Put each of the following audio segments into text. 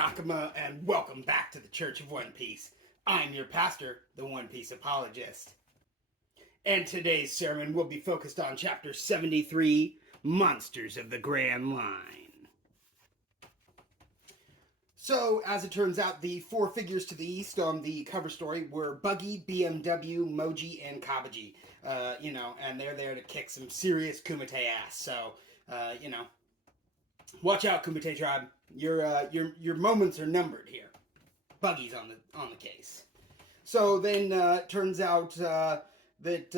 Nakama, and welcome back to the Church of One Piece. I'm your pastor, the One Piece apologist. And today's sermon will be focused on Chapter 73, Monsters of the Grand Line. So, as it turns out, the four figures to the east on the cover story were Buggy, BMW, Moji, and Kabaji. And they're there to kick some serious Kumite ass. So, watch out, Kumite tribe. Your moments are numbered here. Buggy's on the case. So then it turns out that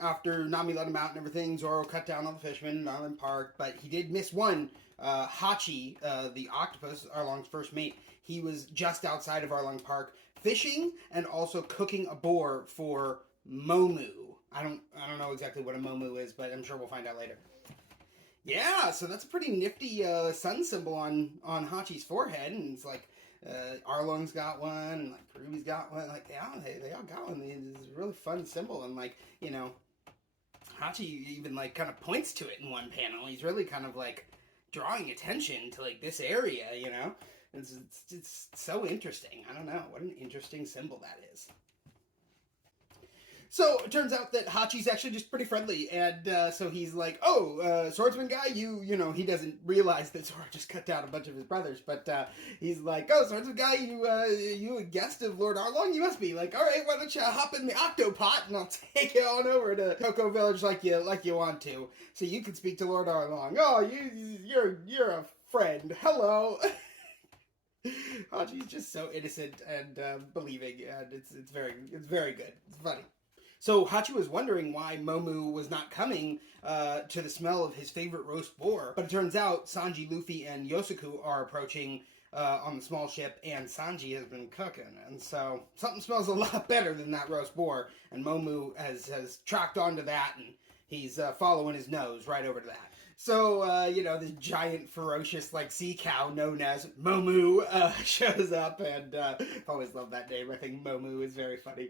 after Nami let him out and everything, Zoro cut down all the fishermen in Island Park, but he did miss one. Hachi, the octopus, Arlong's first mate, he was just outside of Arlong Park fishing and also cooking a boar for Momu. I don't know exactly what a Momu is, but I'm sure we'll find out later. Yeah, so that's a pretty nifty sun symbol on Hachi's forehead, and it's like Arlong's got one, and like Ruby's got one, like they all got one. It's a really fun symbol, and Hachi even kind of points to it in one panel. He's really kind of drawing attention to this area, It's so interesting. I don't know, what an interesting symbol that is. So, it turns out that Hachi's actually just pretty friendly, and so he's like, swordsman guy, he doesn't realize that Zoro just cut down a bunch of his brothers, but he's like, swordsman guy, you a guest of Lord Arlong? You must be. Like, alright, why don't you hop in the Octopot, and I'll take you on over to Cocoa Village like you want to, so you can speak to Lord Arlong. Oh, you're a friend. Hello. Hachi's just so innocent and believing, and it's very good. It's funny. So Hachi was wondering why Momu was not coming to the smell of his favorite roast boar. But it turns out Sanji, Luffy, and Yosaku are approaching on the small ship, and Sanji has been cooking. And so something smells a lot better than that roast boar. And Momu has tracked onto that, and he's following his nose right over to that. So, this giant, ferocious, sea cow known as Momu shows up, and I've always loved that name. I think Momu is very funny.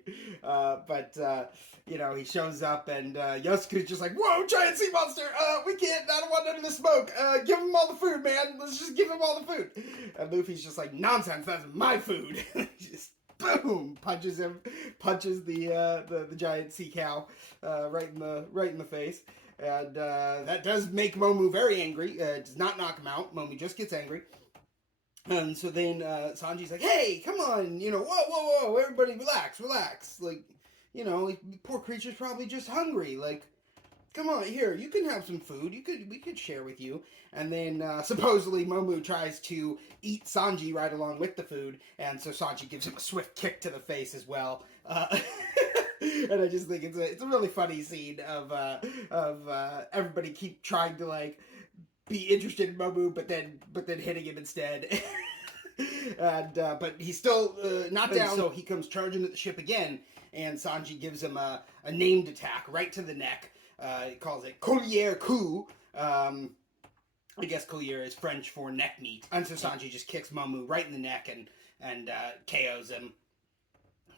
He shows up, and Yosuke's just like, whoa, giant sea monster! We can't, I don't want none of the smoke! Give him all the food, man! Let's just give him all the food! And Luffy's just like, nonsense, that's my food! He just, boom! Punches the giant sea cow right in the face. And that does make Momu very angry. It does not knock him out. Momu just gets angry. And so then Sanji's like, hey, come on, whoa, everybody relax. Poor creature's probably just hungry. Come on, here, you can have some food. We could share with you. And then supposedly Momu tries to eat Sanji right along with the food. And so Sanji gives him a swift kick to the face as well. And I just think it's a really funny scene of everybody keep trying to be interested in Momu, but then hitting him instead. And but he's still not down, so he comes charging at the ship again, and Sanji gives him a named attack right to the neck. He calls it collier coup. I guess collier is French for neck meat, and so Sanji just kicks Momu right in the neck and KOs him.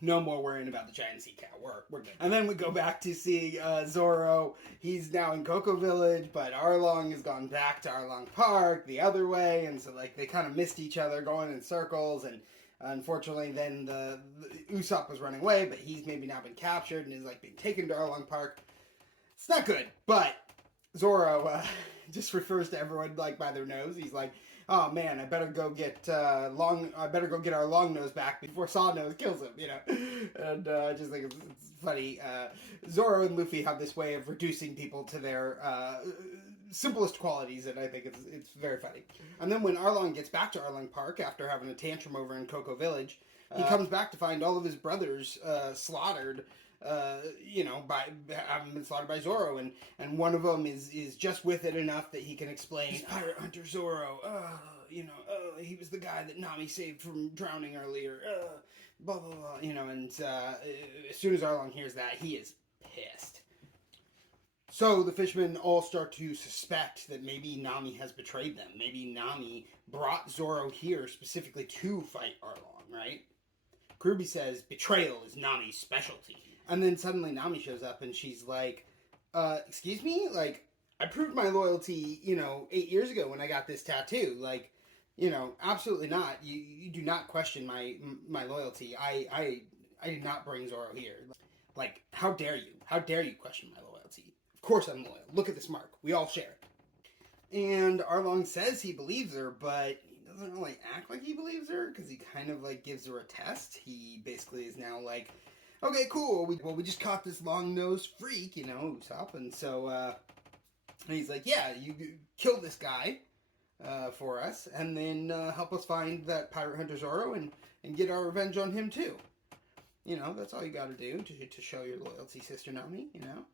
No more worrying about the giant sea cow. We're good. And then we go back to see Zoro. He's now in Cocoa Village, but Arlong has gone back to Arlong Park the other way, and so they kind of missed each other going in circles, and unfortunately then the Usopp was running away, but he's maybe now been captured and is being taken to Arlong Park. It's not good, but Zoro just refers to everyone by their nose. He's like, oh man, I better go get our long nose back before Sawnose kills him, And I just think it's funny. Zoro and Luffy have this way of reducing people to their simplest qualities, and I think it's very funny. And then when Arlong gets back to Arlong Park after having a tantrum over in Cocoa Village, he comes back to find all of his brothers slaughtered. By having been slaughtered by Zoro, and one of them is just with it enough that he can explain, he's Pirate Hunter Zoro, he was the guy that Nami saved from drowning earlier, blah, blah, blah, and as soon as Arlong hears that, he is pissed. So the fishermen all start to suspect that maybe Nami has betrayed them. Maybe Nami brought Zoro here specifically to fight Arlong, right? Kirby says betrayal is Nami's specialty. And then suddenly Nami shows up and she's like, excuse me? I proved my loyalty, 8 years ago when I got this tattoo. You know, absolutely not. You do not question my loyalty. I did not bring Zoro here. Like, how dare you? How dare you question my loyalty? Of course I'm loyal. Look at this mark. We all share. And Arlong says he believes her, but he doesn't really act like he believes her because he kind of like gives her a test. He basically is now like, okay, cool. We just caught this long-nosed freak, you know, Usopp, and so and he's like, yeah, you kill this guy for us, and then help us find that pirate hunter Zoro and get our revenge on him too. You know, that's all you got to do to show your loyalty, Sister Nami. You know.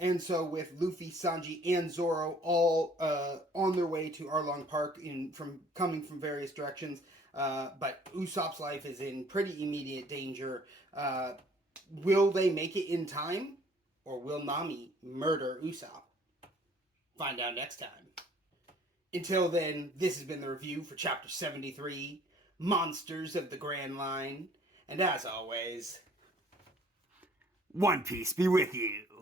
And so, with Luffy, Sanji, and Zoro all on their way to Arlong Park, coming from various directions, but Usopp's life is in pretty immediate danger. Will they make it in time, or will Nami murder Usopp? Find out next time. Until then, this has been the review for Chapter 73, Monsters of the Grand Line. And as always, One Piece be with you.